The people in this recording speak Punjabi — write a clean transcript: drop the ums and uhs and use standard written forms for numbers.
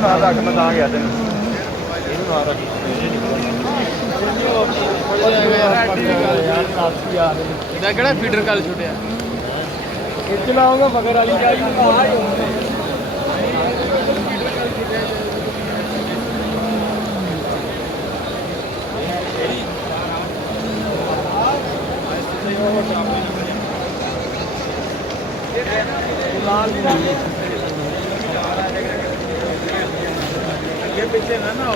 ਨਾ ਰੱਖ ਮੈਂ ਤਾਂ ਗਿਆ ਤੈਨੂੰ ਇਹਨੂੰ ਨਾ ਰੱਖ ਇਹਦਾ ਕਿਹੜਾ ਫੀਡਰ ਕੱਲ ਛੁੱਟਿਆ ਇਹ ਚਲਾਉਂਗਾ ਮਗਰ ਵਾਲੀ ਜਾਈ ਲਾਲ ਵੀ ਅੱਗੇ ਪਿੱਛੇ ਨਾ ਹੋ